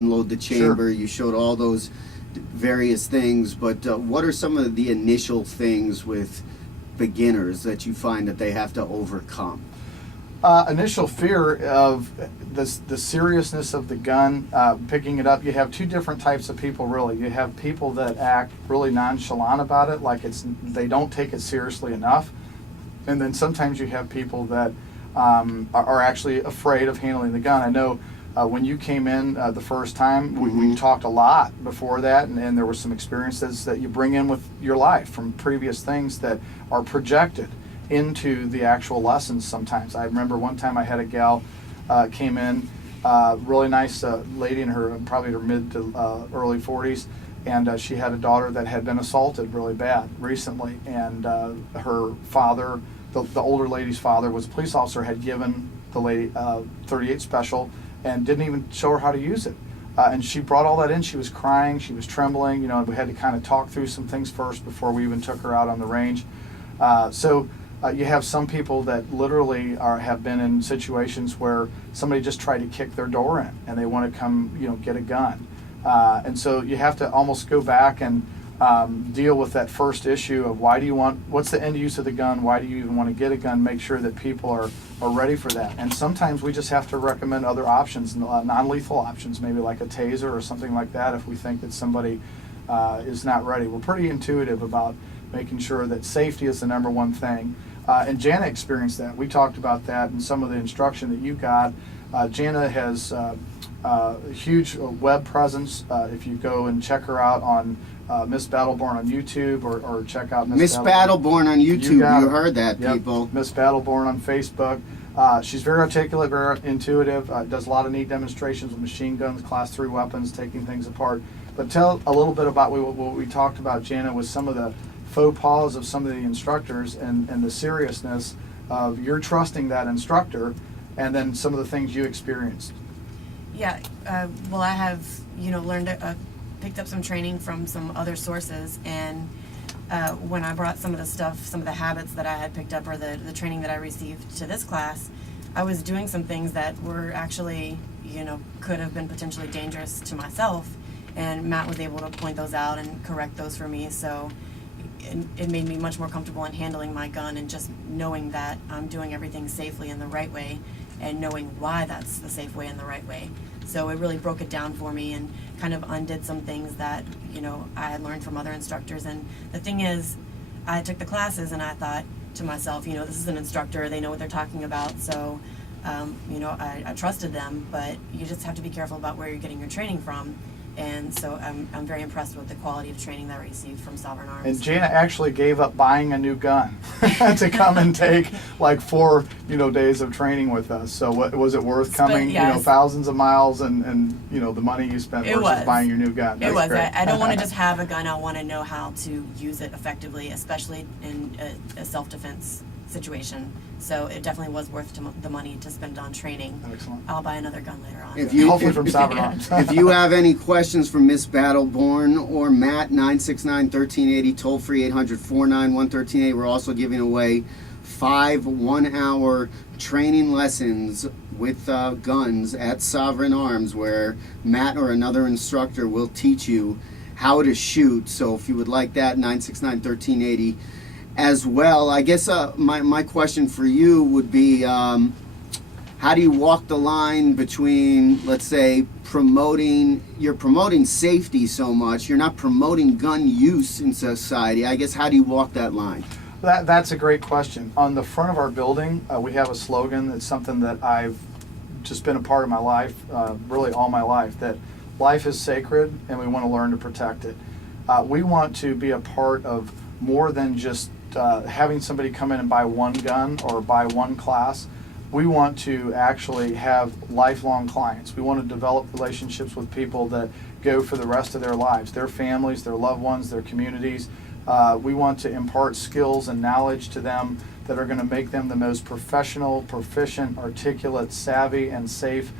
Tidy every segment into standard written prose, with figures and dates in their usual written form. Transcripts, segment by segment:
unload the chamber. You showed all those various things, but what are some of the initial things with beginners that you find that they have to overcome? Initial fear of the seriousness of the gun, picking it up. You have two different types of people, really. You have people that act really nonchalant about it, like they don't take it seriously enough. And then sometimes you have people that are actually afraid of handling the gun. I know when you came in the first time, we talked a lot before that, and there were some experiences that you bring in with your life from previous things that are projected into the actual lessons sometimes. I remember one time I had a gal came in, really nice lady in her, probably her mid to early 40s, and she had a daughter that had been assaulted really bad recently, and her father, the older lady's father, was a police officer, had given the lady 38 special and didn't even show her how to use it. And she brought all that in. She was crying, she was trembling, you know, and we had to kind of talk through some things first before we even took her out on the range. You have some people that literally have been in situations where somebody just tried to kick their door in and they want to come, you know, get a gun. And so you have to almost go back and deal with that first issue of what's the end use of the gun, why do you even want to get a gun, make sure that people are ready for that. And sometimes we just have to recommend other options, non-lethal options, maybe like a taser or something like that if we think that somebody is not ready. We're pretty intuitive about making sure that safety is the number one thing. And Janna experienced that. We talked about that in some of the instruction that you got. Janna has a huge web presence. If you go and check her out on Miss Battleborn on YouTube or check out Miss Battleborn on YouTube, you heard that, yep. people. Miss Battleborn on Facebook. She's very articulate, very intuitive, does a lot of neat demonstrations with machine guns, class 3 weapons, taking things apart. But tell a little bit about what we talked about, Janna, with some of the faux pas of some of the instructors and the seriousness of your trusting that instructor, and then some of the things you experienced. Yeah, well, I have, learned, picked up some training from some other sources, and when I brought some of the stuff, some of the habits that I had picked up, or the training that I received to this class, I was doing some things that were actually, could have been potentially dangerous to myself, and Matt was able to point those out and correct those for me, so it made me much more comfortable in handling my gun and just knowing that I'm doing everything safely in the right way and knowing why that's the safe way and the right way. So it really broke it down for me and kind of undid some things that, I had learned from other instructors. And the thing is, I took the classes and I thought to myself, this is an instructor, they know what they're talking about, so, I trusted them, but you just have to be careful about where you're getting your training from. And so I'm very impressed with the quality of training that I received from Sovereign Arms. And Janna actually gave up buying a new gun to come and take like 4 days of training with us. So was it worth coming thousands of miles and the money you spent versus buying your new gun? It was. I don't want to just have a gun. I want to know how to use it effectively, especially in a self-defense situation. So it definitely was worth the money to spend on training. Excellent. I'll buy another gun later on. Hopefully from Sovereign Arms. If you have any questions for Miss Battleborn or Matt, 969-1380, toll free 800-491-1380. We're also giving away 5 one-hour training lessons with guns at Sovereign Arms, where Matt or another instructor will teach you how to shoot. So if you would like that, 969-1380. As well, I guess my question for you would be, how do you walk the line between, let's say, you're promoting safety so much, you're not promoting gun use in society. I guess, how do you walk that line? That's a great question. On the front of our building, we have a slogan that's something that I've just been a part of my life, really all my life, that life is sacred and we want to learn to protect it. We want to be a part of more than just having somebody come in and buy one gun or buy one class. We want to actually have lifelong clients. We want to develop relationships with people that go for the rest of their lives, their families, their loved ones, their communities. We want to impart skills and knowledge to them that are going to make them the most professional, proficient, articulate, savvy, and safe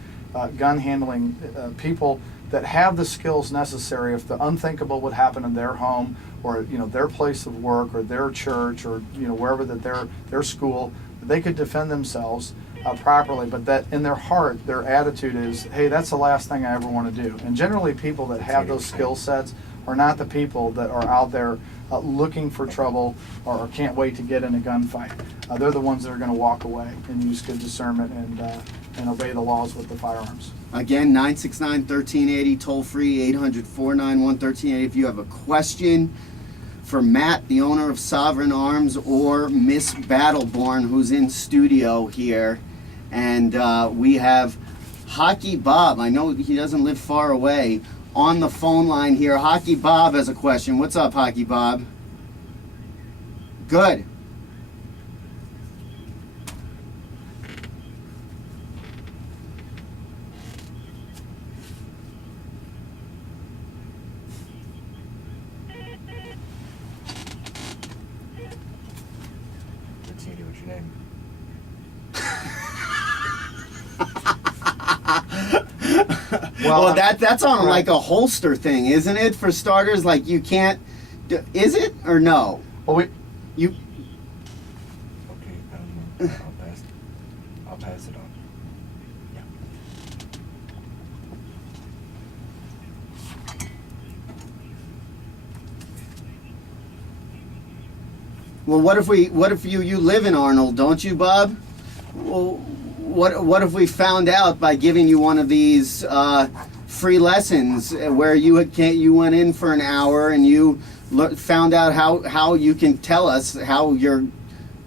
gun handling people that have the skills necessary if the unthinkable would happen in their home or their place of work or their church or wherever that their school, they could defend themselves properly, but that in their heart, their attitude is, hey, that's the last thing I ever want to do. And generally people that have those skill sets are not the people that are out there looking for trouble or can't wait to get in a gunfight. They're the ones that are going to walk away and use good discernment and obey the laws with the firearms. Again, 969-1380, toll free, 800-491-1380. If you have a question for Matt, the owner of Sovereign Arms, or Miss Battleborn, who's in studio here. And we have Hockey Bob. I know he doesn't live far away. On the phone line here, Hockey Bob has a question. What's up, Hockey Bob? Good. What's your name? Well, that's on like a holster thing, isn't it? For starters, like you can't. Is it or no? Well, You. Okay, I'll pass it on. Yeah. Well, what if you live in Arnold, don't you, Bob? Well, what if we found out by giving you one of these free lessons where you went in for an hour and you found out how you can tell us how your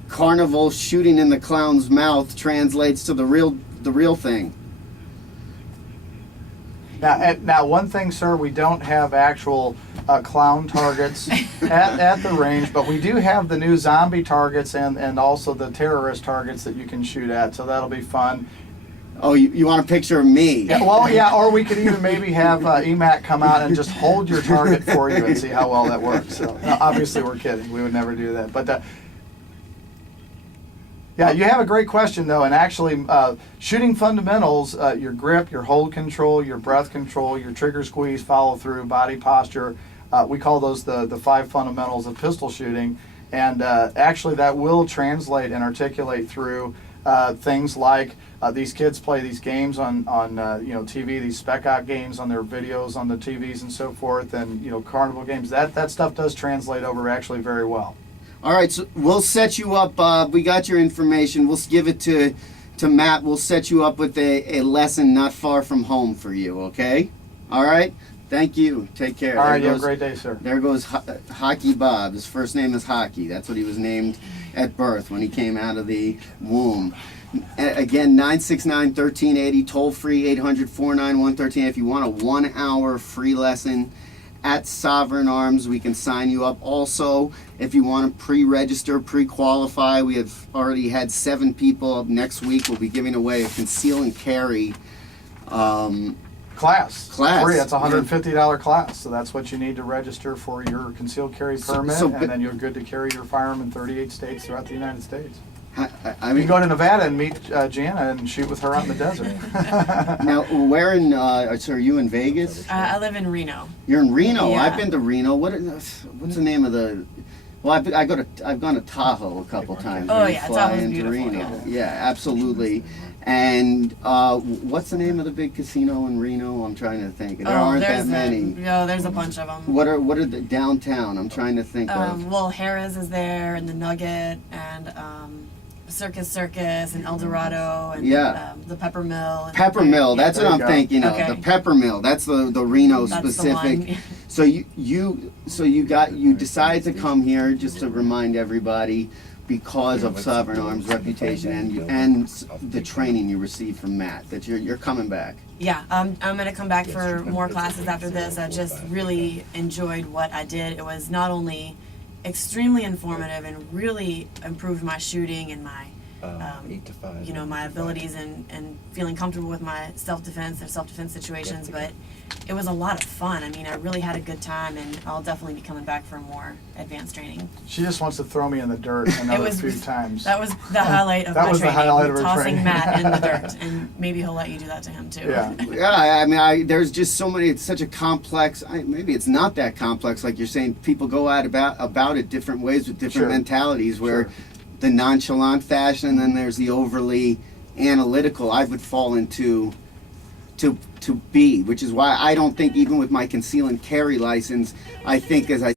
carnival shooting in the clown's mouth translates to the real thing. Now, one thing, sir, we don't have actual clown targets at the range, but we do have the new zombie targets and also the terrorist targets that you can shoot at, so that'll be fun. Oh, you want a picture of me? Yeah, well, yeah, or we could even maybe have Emack come out and just hold your target for you and see how well that works. So, no, obviously, we're kidding. We would never do that. But yeah, you have a great question, though, and actually, shooting fundamentals, your grip, your hold control, your breath control, your trigger squeeze, follow through, body posture, we call those the 5 fundamentals of pistol shooting, and actually that will translate and articulate through things like these kids play these games on TV, these spec op games on their videos on the TVs and so forth, and carnival games. That stuff does translate over actually very well. All right, so we'll set you up. We got your information. We'll give it to Matt. We'll set you up with a lesson not far from home for you, okay? All right? Thank you. Take care. All right, you have a great day, sir. There goes Hockey Bob. His first name is Hockey. That's what he was named at birth when he came out of the womb. Again, 969-1380, toll free, 800-491-1380. If you want a 1-hour free lesson at Sovereign Arms, we can sign you up. Also, if you want to pre-register, pre-qualify, we have already had 7 people. Next week we'll be giving away a conceal and carry class. Free. That's a $150 Yeah. class. So that's what you need to register for your concealed carry permit, and then you're good to carry your firearm in 38 states throughout the United States. I You mean, can go to Nevada and meet Janna and shoot with her out in the desert. now, where in, so are you in Vegas? I live in Reno. You're in Reno. Yeah. I've been to Reno. What's the name of the? Well, I've gone to Tahoe a couple times. Oh, when you yeah, fly Tahoe's into beautiful, Reno. Yeah, absolutely. And what's the name of the big casino in Reno? I'm trying to think. There aren't that many. No, there's a bunch of them. What are the downtown? I'm trying to think of. Well, Harrah's is there, and the Nugget, and Circus and El Dorado, and Yeah. the Pepper Mill. And Peppermill. That's There what you I'm go. thinking of. Okay. The Peppermill. That's the Reno That's the specific. one. So you decided to come here, just to remind everybody, because of Sovereign Arms' reputation and the training you received from Matt, that you're coming back. Yeah, I'm gonna come back for more classes after this. I just really enjoyed what I did. It was not only extremely informative and really improved my shooting and my 8 to 5. my abilities and feeling comfortable with my self-defense and self-defense situations, but it was a lot of fun. I mean, I really had a good time, and I'll definitely be coming back for more advanced training. She just wants to throw me in the dirt another few times. That was the highlight of That my was the training, highlight of her tossing training. Matt in the dirt, and maybe he'll let you do that to him too. Yeah. Yeah, I mean, there's just so many. It's such a complex. Maybe it's not that complex, like you're saying. People go out about it different ways with different Sure. mentalities. Where Sure. the nonchalant fashion, and then there's the overly analytical, I would fall into to B, which is why I don't think even with my conceal and carry license, I think as I